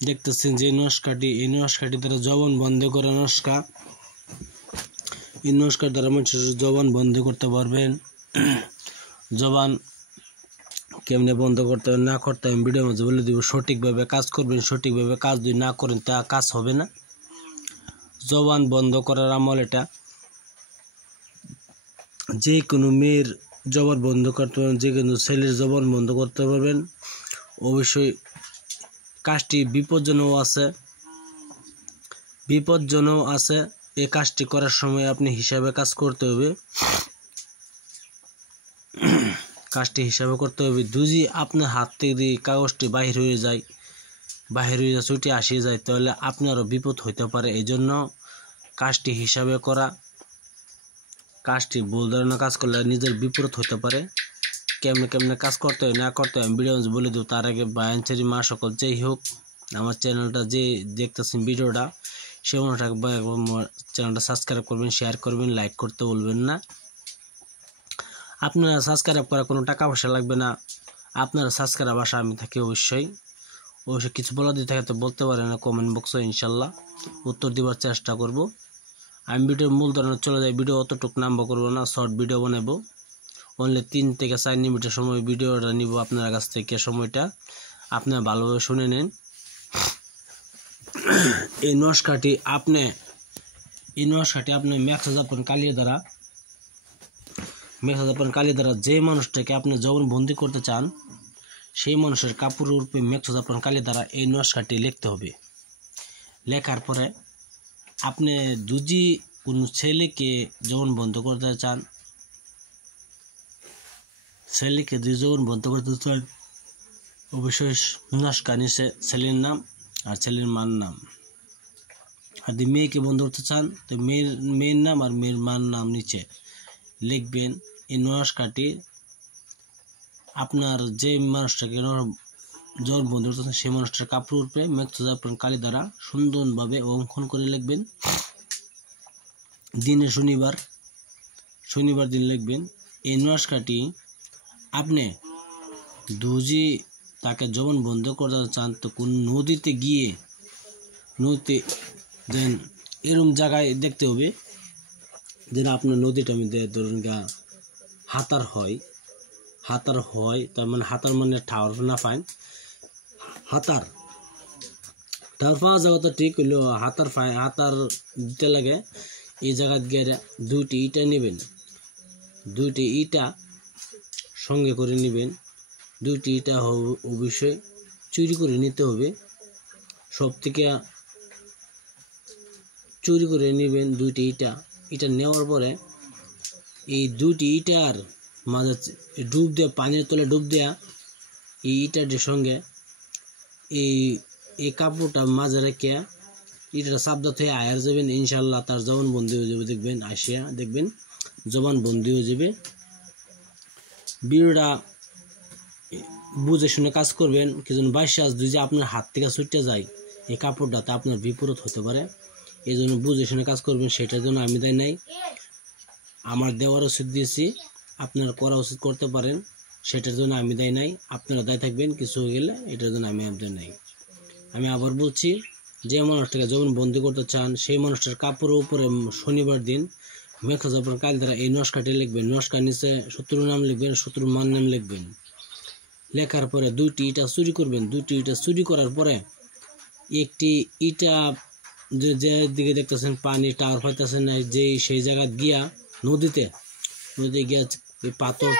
দেখতেছেন যে নস্কাটি, এই নস্কাটি দ্বারা জবান বন্ধ করা নস্কা। এই নস্কার দ্বারা মানুষের জবান বন্ধ করতে পারবেন। জবান কেমনে বন্ধ করতে হবে না করতে হবে ভিডিওর মধ্যে বলে দিব। সঠিকভাবে কাজ করবেন, সঠিকভাবে কাজ যদি না করেন তা কাজ হবে না। জবান বন্ধ করার আমল এটা। যে কোনো মেয়ের জবান বন্ধ করতে পারবেন, যে কোনো ছেলের জবান বন্ধ করতে পারবেন। অবশ্যই কাজটি বিপজ্জনক আছে। এই কাজটি করার সময় আপনি হিসাবে কাজ করতে হবে। কাজটি হিসাবে করতে হবে। যদি আপনার হাত থেকে যদি কাগজটি বাহির হয়ে যায়, ছুটে আসিয়ে যায়, তাহলে আপনারও বিপদ হইতে পারে। এই জন্য কাজটি হিসাবে করা। কাজটি ভুল ধরনের কাজ করলে নিজের বিপদ হতে পারে। কেমনে কাজ করতে হয় না করতে হয় ভিডিও বলে দেব। তার আগে বায়ানচারি মা সকল যেই হোক, আমার চ্যানেলটা যে দেখতেছেন ভিডিওটা, সে অনুসারে চ্যানেলটা সাবস্ক্রাইব করবেন, শেয়ার করবেন, লাইক করতে বলবেন না। আপনারা সাবস্ক্রাইব করা কোনো টাকা পয়সা লাগবে না। আপনারা সাবস্ক্রাইব আসা আমি থাকি অবশ্যই কিছু বলা দিয়ে থাকে তো বলতে পারেন না কমেন্ট বক্সে, ইনশাল্লাহ উত্তর দেওয়ার চেষ্টা করব। আমি ভিডিওর মূল ধরনের চলে যাই। ভিডিও অতটুকু নাম্বার করবো না, শর্ট ভিডিও বানাবো। অনলি 3 থেকে 4 মিনিটের সময় ভিডিওটা নিব আপনার কাছ থেকে। সময়টা আপনারা ভালোভাবে শুনে নেন। এই নস্কাটি আপনি মেঘজাপন কালির দ্বারা যে মানুষটাকে আপনি জবান বন্দি করতে চান, সেই মানুষের কাপড়ের উপরে মেঘজাপন কালি দ্বারা এই নস্কাটি লিখতে হবে। লেখার পরে আপনি যদি কোনো ছেলেকে জবান বন্ধ করতে চান, অবশ্যই নস্কা নিচে ছেলের নাম আর ছেলের মার নাম। আর যদি মেয়েকে বন্ধ করতে চান তো মেয়ের নাম আর মেয়ের মার নাম নিচে লিখবেন। এই নস্কাটি আপনার যে মানুষটাকে জবান বন্ধ করতে চান, সেই মানুষটার কাপড়ের উপরে মেঘজাপন কালি দ্বারা সুন্দরভাবে অঙ্কন করে লিখবেন। দিনে শনিবার দিন লিখবেন। এই নস্কাটি আপনি দুজি তাকে জবান বন্ধ করতে চান তো কোন নদীতে দেন এরকম জায়গায় দেখতে হবে যেন আপনার নদীটা মধ্যে ধরুন হাতার হয়, তার মানে হাতার মানে ঠাওয়ার না পায়, হাতার ঠাওয়ার পাওয়া যাওয়া তো ঠিক হইলেও হাতার দিতে লাগে। এই জায়গা গিয়ে 2টি ইটা নেবেন, 2টি ইটা সঙ্গে করে নেবেন। 2টি ইটা অবশ্যই চুরি করে নিতে হবে। সব থেকে চুরি করে নেবেন 2টি ইটা নেওয়ার পরে এই 2টি ইটার মাঝে ডুব দেওয়া, পানির তলে ডুব দেওয়া এই ইটাটির সঙ্গে এই কাপড়টা মাঝে রেখে ইটাটা সাবধান হয়ে আয়ার যাবেন। ইনশাল্লাহ তার জবান বন্দি হয়ে যাবে। দেখবেন আসিয়া দেখবেন জবান বন্দি হয়ে যাবে। ভিডিওটা বুঝে শুনে কাজ করবেন। কিছু বাইশাস যদি আপনার হাত থেকে ছুটে যায় এই কাপড়টাতে আপনার বিপরীত হতে পারে। এই জন্য বুঝে শুনে কাজ করবেন। সেটার জন্য আমি দায় নাই, আমার দেওয়ার ওষুধ দিয়েছি, আপনারা করা উচিত করতে পারেন। সেটার জন্য আমি দায় নাই, আপনারা দায় থাকবেন। কিছু হয়ে গেলে এটার জন্য আমি দায় নাই। আমি আবার বলছি, যে মানুষটাকে জবান বন্দি করতে চান সেই মানুষটার কাপড়ের উপরে শনিবার দিন মেঘজাপন কালি দ্বারা এই নস্কাটি লিখবেন। নস্কার নিচে শত্রুর নাম লিখবেন, শত্রুর মার নাম লিখবেন। লেখার পরে 2টি ইটা চুরি করবেন। 2টি ইটা চুরি করার পরে একটি ইটা যে দিকে দেখতেছেন পানি টাওয়ার পাইতেছেন না, সেই জায়গা গিয়া নদী গিয়া পাথর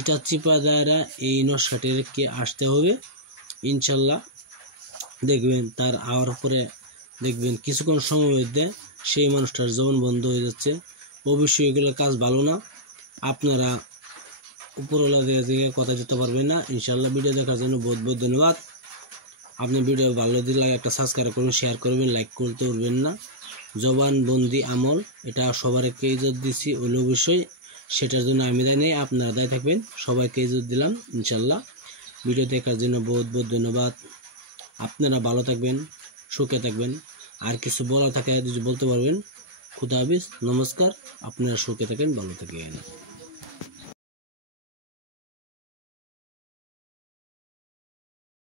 ইটা চিপা দ্বারা এই নস্কাটিকে আসতে হবে। ইনশাল্লাহ দেখবেন তার আওয়ার পরে দেখবেন কিছুক্ষণ সময় মধ্যে সেই মানুষটার জবান বন্ধ হয়ে যাচ্ছে। অবশ্যই এগুলো কাজ ভালো না, আপনারা উপরওয়ালা দিয়ে কথা দিতে পারবেন না। ইনশাল্লাহ ভিডিও দেখার জন্য বহুত বহুত ধন্যবাদ। আপনি ভিডিও ভালো দিলে একটা সাবস্ক্রাইব করবেন, শেয়ার করবেন, লাইক করতে ভুলবেন না। জবান বন্দি আমল এটা সবাইকে ইজ্জত দিচ্ছি ওগুলো অবশ্যই, সেটার জন্য আমি দায় নেই, আপনারা দায় থাকবেন। সবাইকে ইজ্জত দিলাম ইনশাল্লাহ। ভিডিও দেখার জন্য বহুত বহুত ধন্যবাদ। আপনারা ভালো থাকবেন, সুখে থাকবেন। আর কিছু বলা থাকে যদি বলতে পারবেন। খুদা হাফেজ, নমস্কার। আপনারা সুখে থাকেন, ভালো থাকেন।